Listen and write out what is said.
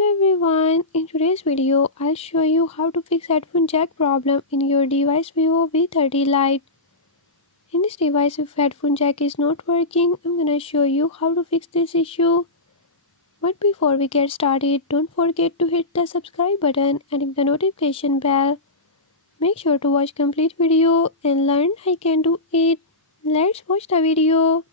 Hello everyone, in today's video I'll show you how to fix headphone jack problem in your device Vivo V30 Lite. In this device if headphone jack is not working, I'm gonna show you how to fix this issue. But before we get started, don't forget to hit the subscribe button and hit the notification bell. Make sure to watch complete video and learn how I can do it. Let's watch the video.